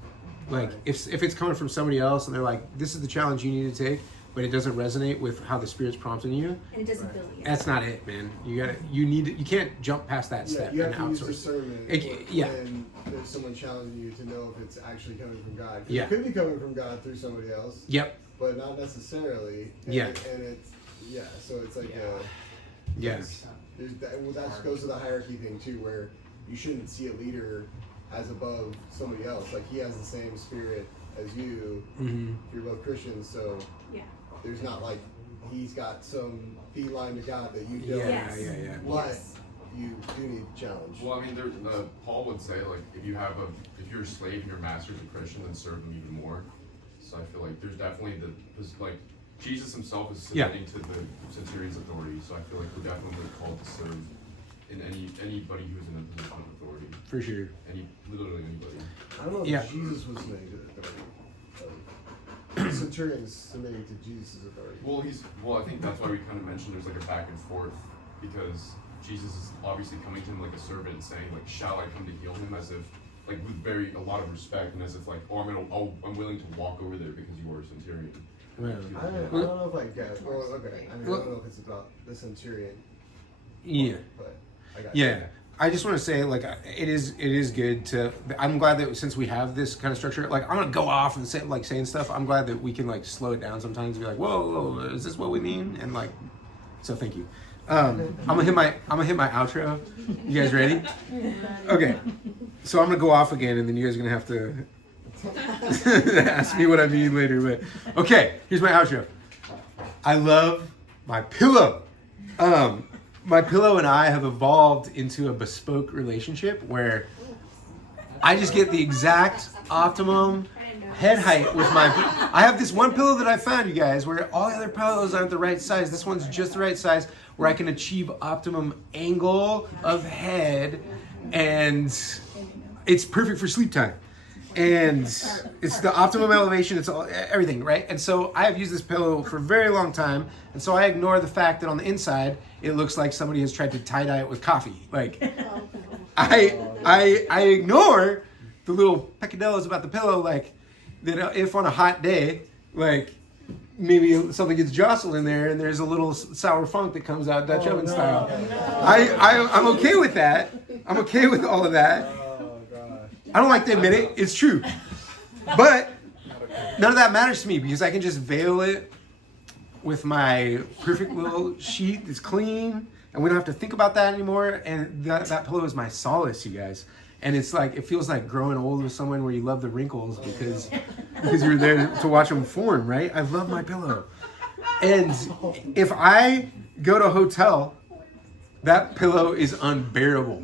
Like, if it's coming from somebody else and they're like, this is the challenge you need to take, but it doesn't resonate with how the Spirit's prompting you, and it doesn't feel you. that's not it, man. You can't jump past that step you and have to use outsource. discernment when there's someone challenging you to know if it's actually coming from God. 'Cause it could be coming from God through somebody else. Yep. but not necessarily. And Yeah. And it's so it's like Yes. there's that. Well, that goes to the hierarchy thing too, where you shouldn't see a leader as above somebody else. Like he has the same spirit as you. Mm-hmm. You're both Christians, so Yeah. there's not like he's got some beeline to God that you don't. Yeah, yeah. But you do need challenge. Well, I mean, Paul would say, like, if you're a slave and your master's a Christian, then serve him even more. So I feel like there's definitely Jesus himself is submitting to the centurion's authority. So I feel like we're definitely called to serve in anybody who's in a position of authority. For sure. Literally anybody. I don't know if Jesus was submitting to the authority. The centurion's submitting to Jesus' authority. Well, I think that's why we kind of mentioned there's like a back and forth, because Jesus is obviously coming to him like a servant and saying, like, shall I come to heal him, as if, like, with a lot of respect, and as if, like, I'm willing to walk over there because you are a centurion. I don't know if I get. Well, okay. I mean, I don't know if it's about the centurion. Yeah. But I got. Yeah. I just want to say, like, it is good to. I'm glad that since we have this kind of structure, like, I'm gonna go off and saying stuff. I'm glad that we can like slow it down sometimes and be like, whoa, is this what we mean? And like, so thank you. I'm gonna hit my outro. You guys ready? Okay. So I'm gonna go off again, and then you guys are gonna have to ask me what I mean later. But okay, here's my outro. I love my pillow. My pillow and I have evolved into a bespoke relationship where I just get the exact optimum head height with my. I have this one pillow that I found, you guys, where all the other pillows aren't the right size. This one's just the right size, where I can achieve optimum angle of head, and it's perfect for sleep time. And it's the optimum elevation, it's all everything, right? And so I have used this pillow for a very long time, and so I ignore the fact that on the inside it looks like somebody has tried to tie-dye it with coffee. Like, I ignore the little peccadillos about the pillow, like, that if on a hot day, like, maybe something gets jostled in there and there's a little sour funk that comes out Dutch oven style. I'm okay with that. I'm okay with all of that. I don't like to admit it. It's true. But none of that matters to me because I can just veil it with my perfect little sheet that's clean, and we don't have to think about that anymore. And that pillow is my solace, you guys. And it's like, it feels like growing old with someone where you love the wrinkles because you're there to watch them form, right? I love my pillow. And if I go to a hotel, that pillow is unbearable,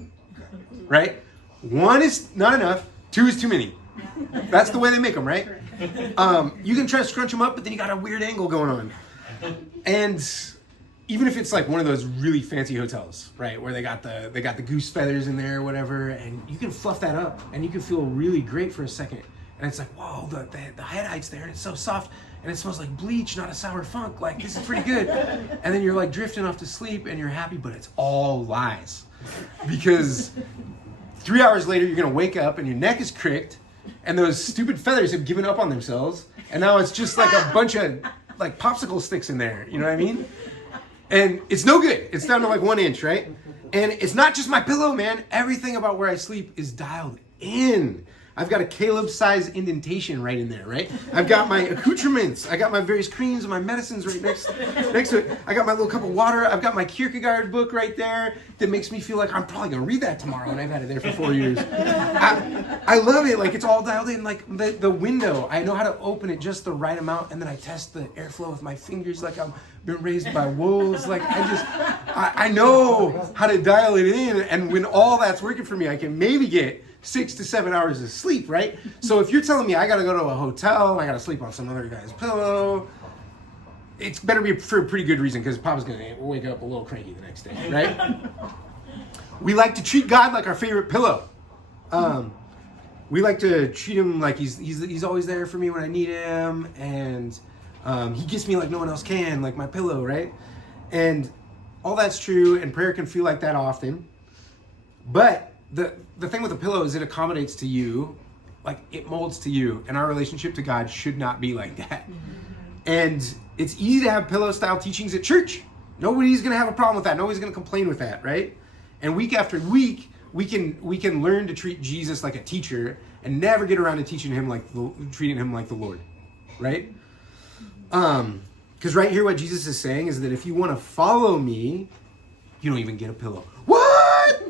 right? 1 is not enough, 2 is too many. That's the way they make them, right? You can try to scrunch them up, but then you got a weird angle going on. And even if it's like one of those really fancy hotels, right, where they got the goose feathers in there or whatever, and you can fluff that up and you can feel really great for a second. And it's like, whoa, the head height's there and it's so soft and it smells like bleach, not a sour funk. Like, this is pretty good. And then you're like drifting off to sleep and you're happy, but it's all lies. Because 3 hours later, you're gonna wake up and your neck is cricked and those stupid feathers have given up on themselves. And now it's just like a bunch of like popsicle sticks in there. You know what I mean? And it's no good. It's down to like 1 inch, right? And it's not just my pillow, man. Everything about where I sleep is dialed in. I've got a Caleb-size indentation right in there, right? I've got my accoutrements. I got my various creams and my medicines right next to it. I got my little cup of water. I've got my Kierkegaard book right there that makes me feel like I'm probably going to read that tomorrow, and I've had it there for 4 years. I love it. Like, it's all dialed in. Like, the window, I know how to open it just the right amount, and then I test the airflow with my fingers like I'm been raised by wolves. Like, I know how to dial it in, and when all that's working for me, I can maybe get 6 to 7 hours of sleep, right? So if you're telling me I gotta go to a hotel and I gotta sleep on some other guy's pillow, it's better be for a pretty good reason, because Papa's gonna wake up a little cranky the next day, right? We like to treat God like our favorite pillow. We like to treat him like he's always there for me when I need him, and he gets me like no one else can, like my pillow, right? And all that's true, and prayer can feel like that often. But the thing with a pillow is it accommodates to you, like it molds to you, and our relationship to God should not be like that. And it's easy to have pillow style teachings at church. Nobody's gonna have a problem with that. Nobody's gonna complain with that, right? And week after week, we can learn to treat Jesus like a teacher and never get around to treating him like the Lord, right? Because right here, what Jesus is saying is that if you want to follow me, you don't even get a pillow. What?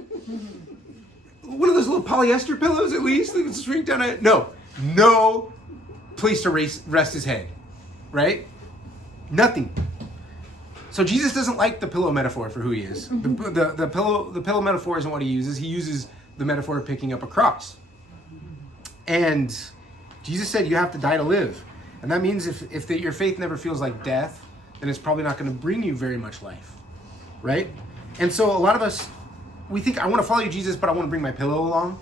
One of those little polyester pillows, at least, that would shrink down. No place to rest his head, right? Nothing. So Jesus doesn't like the pillow metaphor for who he is. The pillow metaphor isn't what he uses. He uses the metaphor of picking up a cross. And Jesus said you have to die to live. And that means if your faith never feels like death, then it's probably not going to bring you very much life, right? And so a lot of us, we think, I want to follow you, Jesus, but I want to bring my pillow along.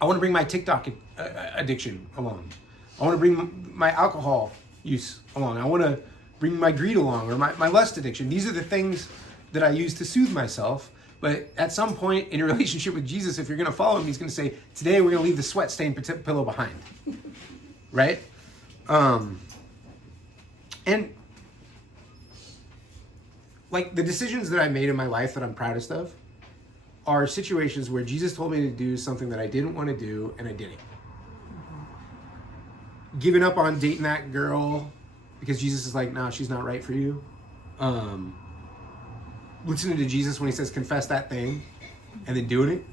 I want to bring my TikTok addiction along. I want to bring my alcohol use along. I want to bring my greed along, or my lust addiction. These are the things that I use to soothe myself. But at some point in your relationship with Jesus, if you're going to follow him, he's going to say, today we're going to leave the sweat-stained pillow behind. Right? And like the decisions that I made in my life that I'm proudest of are situations where Jesus told me to do something that I didn't want to do, and I did it. Giving up on dating that girl because Jesus is like, nah, she's not right for you. Listening to Jesus when he says, confess that thing, and then doing it.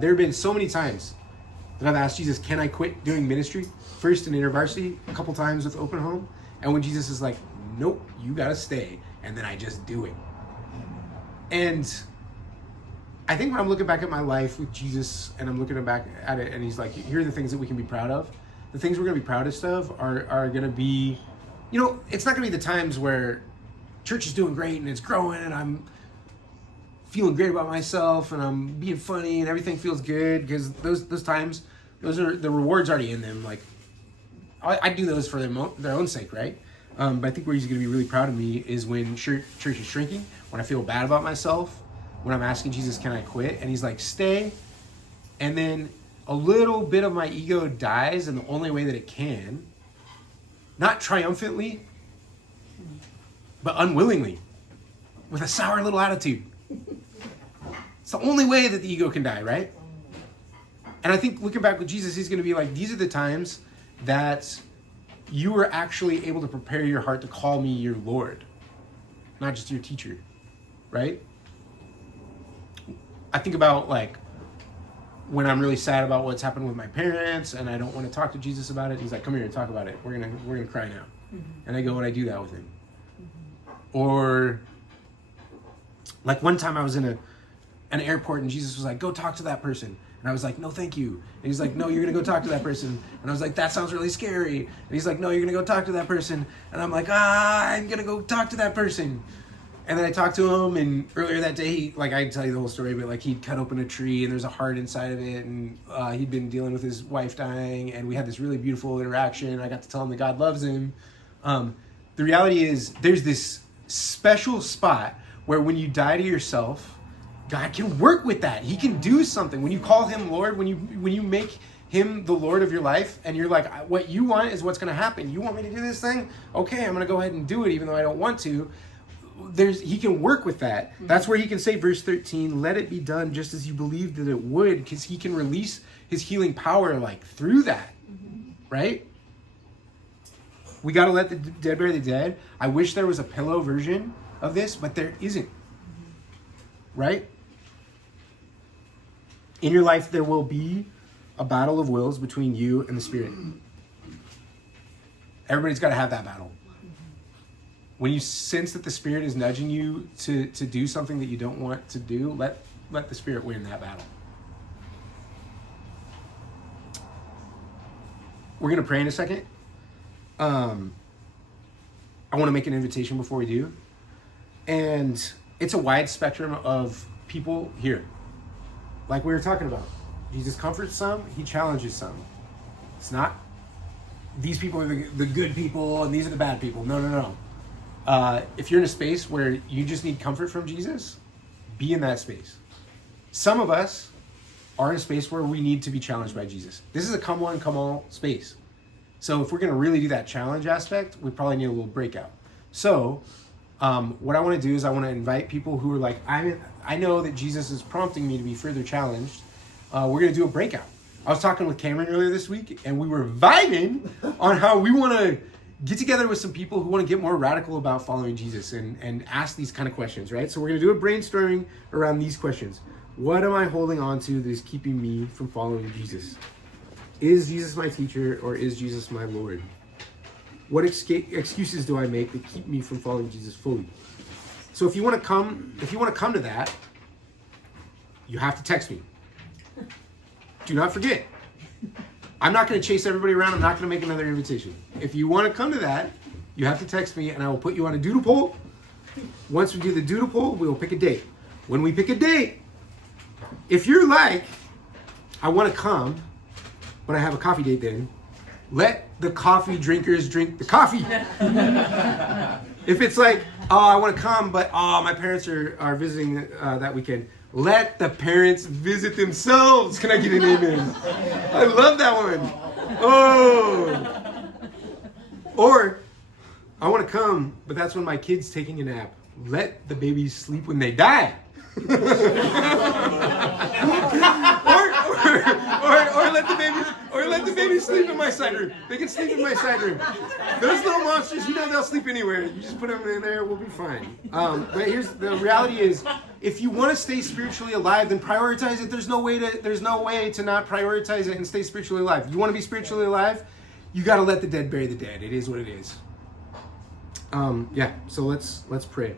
There have been so many times that I've asked Jesus, can I quit doing ministry? First in InterVarsity, a couple times with Open Home. And when Jesus is like, nope, you gotta stay. And then I just do it. And I think when I'm looking back at my life with Jesus and I'm looking back at it and he's like, here are the things that we can be proud of. The things we're gonna be proudest of are gonna be, it's not gonna be the times where church is doing great and it's growing and I'm feeling great about myself and I'm being funny and everything feels good, because those times, those are the rewards already in them. Like I do those for their own sake, right? But I think where he's going to be really proud of me is when church is shrinking, when I feel bad about myself, when I'm asking Jesus, can I quit? And he's like, stay. And then a little bit of my ego dies in the only way that it can, not triumphantly, but unwillingly, with a sour little attitude. It's the only way that the ego can die, right? And I think looking back with Jesus, he's going to be like, these are the times that you were actually able to prepare your heart to call me your Lord, not just your teacher, right? I think about like when I'm really sad about what's happened with my parents and I don't want to talk to Jesus about it. He's like, come here and talk about it. We're gonna cry now. And I go and I do that with him. Or like one time I was in an airport and Jesus was like, go talk to that person. And I was like, no, thank you. And he's like, no, you're going to go talk to that person. And I was like, that sounds really scary. And he's like, no, you're going to go talk to that person. And I'm like, I'm going to go talk to that person. And then I talked to him, and earlier that day, I can tell you the whole story, but like he'd cut open a tree and there's a heart inside of it. And he'd been dealing with his wife dying, and we had this really beautiful interaction. I got to tell him that God loves him. The reality is there's this special spot where when you die to yourself, God can work with that. He can do something. When you call him Lord, when you make him the Lord of your life, and you're like, what you want is what's going to happen. You want me to do this thing? Okay, I'm going to go ahead and do it even though I don't want to. He can work with that. That's where he can say, verse 13, let it be done just as you believed that it would, because he can release his healing power through that, right? We got to let the dead bury the dead. I wish there was a pillow version of this, but there isn't, right? In your life, there will be a battle of wills between you and the Spirit. Everybody's got to have that battle. When you sense that the Spirit is nudging you to do something that you don't want to do, let the Spirit win that battle. We're going to pray in a second. I want to make an invitation before we do. And it's a wide spectrum of people here. Like we were talking about. Jesus comforts some, he challenges some. It's not, these people are the good people and these are the bad people. No. If you're in a space where you just need comfort from Jesus, be in that space. Some of us are in a space where we need to be challenged by Jesus. This is a come one, come all space. So if we're going to really do that challenge aspect, we probably need a little breakout. So what I want to do is I want to invite people who are like, I know that Jesus is prompting me to be further challenged. We're going to do a breakout. I was talking with Cameron earlier this week, and we were vibing on how we want to get together with some people who want to get more radical about following Jesus and ask these kind of questions, right? So we're going to do a brainstorming around these questions. What am I holding on to that is keeping me from following Jesus? Is Jesus my teacher, or is Jesus my Lord? What excuses do I make that keep me from following Jesus fully? So if you want to come to that, you have to text me. Do not forget. I'm not going to chase everybody around. I'm not going to make another invitation. If you want to come to that, you have to text me, and I will put you on a doodle poll. Once we do the doodle poll, we will pick a date. When we pick a date, if you're like, I want to come, but I have a coffee date then, let the coffee drinkers drink the coffee. If it's like, oh, I want to come, but my parents are visiting that weekend, let the parents visit themselves. Can I get an amen? I love that one. Oh. Or, I want to come, but that's when my kid's taking a nap. Let the babies sleep when they die. or let the babies sleep in my side room. They can sleep in my side room. Those little monsters, they'll sleep anywhere. You just put them in there, we'll be fine. But here's the reality is, if you want to stay spiritually alive, then prioritize it. There's no way to not prioritize it and stay spiritually alive. You want to be spiritually alive? You got to let the dead bury the dead. It is what it is. So let's pray.